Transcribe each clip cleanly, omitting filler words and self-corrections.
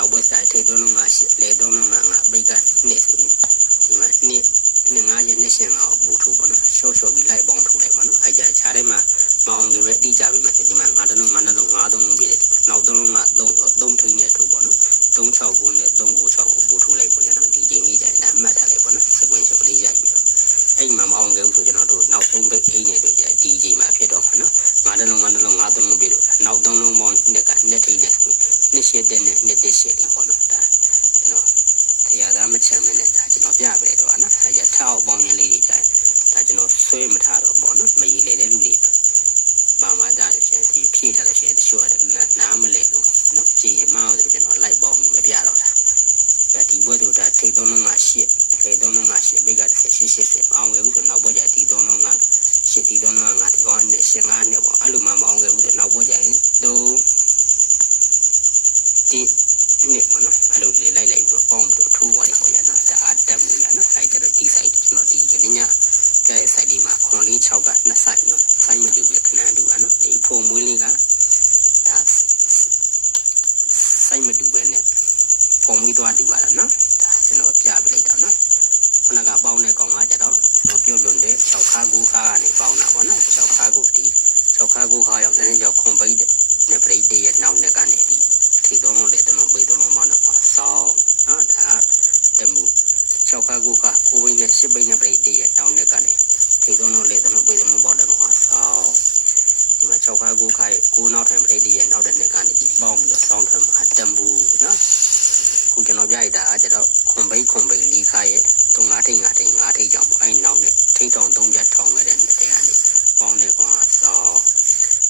နောက်ဘက်ဆိုင်ထိတ်သုံးလုံးကလေသုံးလုံးကငါပိတ်ကနှစ်ဆိုရင်ဒီမှာနှစ်9ရက်နှစ်ရှင်ကဘူထိုးပေါ့နော်ရှော့ပြီးလိုက်ပေါင်းထိုးလိုက်ပေါ့နော်အဲ့ကြခြားထဲမှာမအောင်ကြီးပဲတိကြပြီးမှဆိုဒီမှာ9လုံး9လုံး9သုံးလုံးပြည့်တယ်နောက်သုံးလုံးက3ထိန်းနဲ့ထိုးပေါ့နော်369နဲ့396ကိုဘူထိုးလိုက်ပေါ့နော်ဒီချိန်ကြီးကြရင်မှတ်ထားလိုက်ပေါ့နော်စကွင်းရှော့လေးရိုက်ပြီးတော့အဲ့မှာမအောင်ခဲ့ဘူးဆိုကျွန်တော်တို့နောက်3ပိတ်အိတ်နဲ့တို့ကြဒီချိန်မှာဖြစ်တော့မှာနော်9လုံး9လုံး9သုံးလုံးပြည့်လို့နောက်3လုံးပေါင်းနှစ်ကနှစ်ထိန်းနဲ့နှစ်ရှစ်တဲ့နဲ့နှစ်တစ်ရှစ်လေးပေါ့နော်ဒါကျွန်တော်တရားသားမချမ်းမနဲ့ဒါကျွန်တော်ပြပေးတော့နော်အဲ့ကြထောက်ပေါင်းရင်းလေးတွေကြရင်ဒါကျွန်တော်ဆွဲမထားတော့ပေါ့နော်မရည်လေတဲ့လူတွေပါမှာကြရှင်ဒီဖြည့်ထားလို့ရှိရင်တချို့ကနားမလဲလို့နော်ကြည်ရင်မအောင်ဆိုကျွန်တော်လိုက်ပေါင်းပြီးမပြတော့တာဒါဒီဘွဲတို့ဒါထိတ်သုံးလုံးက8လေသုံးလုံးက8ပိတ်က80အောင်ခဲ့ဘူးဆိုနောက်ဘွဲကြဒီသုံးလုံးက8ဒီသုံးလုံးက9ဒီကောင်းနဲ့15နဲ့ပေါ့အဲ့လိုမှမအောင်ခဲ့ဘူးဆိုနောက်ဘွဲကြရင်3ဒီနှစ်ပေါ့နော်အဲ့လိုလေးလိုက်ပြီးတော့ပေါင်းပြီးတော့ထိုးသွားတယ်ပေါ့ရနော်ဒါအားတက်မှုရနော်အဲ့ကျတော့ဒီ site ကျွန်တော်ဒီညညပြတဲ့ site လေးမှာခွန်လေး6က2 site နော် site မတူပဲခဏတူอ่ะနော်ဒီဖုံမွေးလေးကဒါ site မတူပဲနဲ့ဖုံမွေးသွားတူပါလားနော်ဒါကျွန်တော်ပြပြလိုက်တော့နော်ခုနကပေါင်းတဲ့ကောင်ကကြတော့ကျွန်တော်ပြုတ်လွန်တဲ့6ခါ9ခါကနေပေါင်းတာပေါ့နော်6ခါ9ဒီ6ခါ9ခါရောက်တဲ့ကြောင့်ခွန်ပိတ်နဲ့ပရိတ်တရဲ့နောက်နဲ့ကနေဒီထိသုံးလုံးလေသုံးလုံးပေသုံးလုံးပေါင်းတော့ဆောင်းနော်ဒါတမှု6ခါ9ခါ9ပိတ်နဲ့10ပိတ်နဲ့ပရိတ်တရဲ့နောက်နဲ့ကနေထိသုံးလုံးလေသုံးလုံးပေသုံးလုံးပေါင်းတော့ဆောင်းဒီမှာ6ခါ9ခါရဲ့9နောက်ထိုင်ပရိတ်တရဲ့နောက်တဲ့နဲ့ကနေဒီပေါင်းပြီးတော့ဆောင်းထမ်းမှာတမှုနော်ခုကျွန်တော်ပြရတာကကျတော့ခွန်ပိတ်4ခါရဲ့3 5ထိတ်5ထိတ်5ထိတ်ကြောင့်အဲ့နောက်နဲ့ထိတ်တောင်3ချက်ထောင်ခဲ့တဲ့နဲ့တဲ့ကနေပေါင်းတဲ့ကောင်ကဆောင်း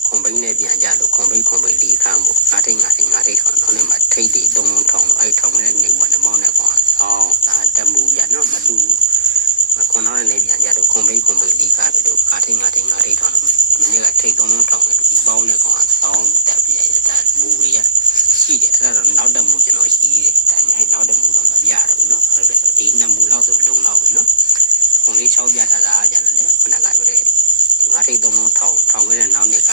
ခွန်ပိန်းနဲ့ပြန်ကြလို့ခွန်ပိန်း4ခါမို့5ထိတ်5ထိတ်5ထိတ်ထောင်နောက်နဲ့မှထိတ်တွေ3လုံးထောင်လို့အဲ့ထောင်ခဲ့တဲ့နေဝင်မောင်းတဲ့ကောင်ကဆောင်းဒါတက်မှုရနော်မတူခွန်နောက်နဲ့ပြန်ကြတော့ခွန်ပိန်း4ခါလို့5ထိတ်5ထိတ်5ထိတ်ထောင်လို့မနေ့ကထိတ်3လုံးထောင်ခဲ့ပြီးပေါင်းတဲ့ကောင်ကဆောင်းတက်ပြရတာမူရရှိတယ်အဲ့ဒါတော့နောက်တက်မှုကျွန်တော်ရှိတယ်ဒါပေမဲ့နောက်တက်မှုတော့မပြရတော့ဘူးနော်အဲ့လိုပဲဆိုဒီ2မှုလောက်ဆိုလုံလောက်ပဲနော်ခွန်လေး6ပြထားတာကြတယ်လေခုနကပြောတဲ့ဒီ5ထိတ်3လုံးထောင်ခဲ့တဲ့နောက်နေ့က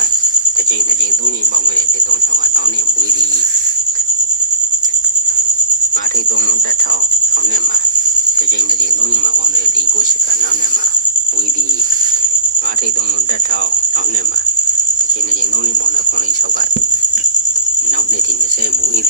တစ်ချိန်2ချိန်3ချိန်ပေါင်းခဲ့တဲ့1 3 6ကနောက်နေ့မွေးဒီ5ထိတ်3လုံးတက်ထောင်နောက်နေ့မှာတစ်ချိန်2ချိန်3ချိန်မှာပေါင်းတဲ့ဒီ9 8ကနောက်နေ့မှာမွေးဒီ5ထိတ်3လုံးတက်ထောင်နောက်နေ့မှာတစ်ချိန်2ချိန်3ချိန်ပေါင်းတဲ့ခွန်လေး6ကနောက်နေ့ဒီ20မွေး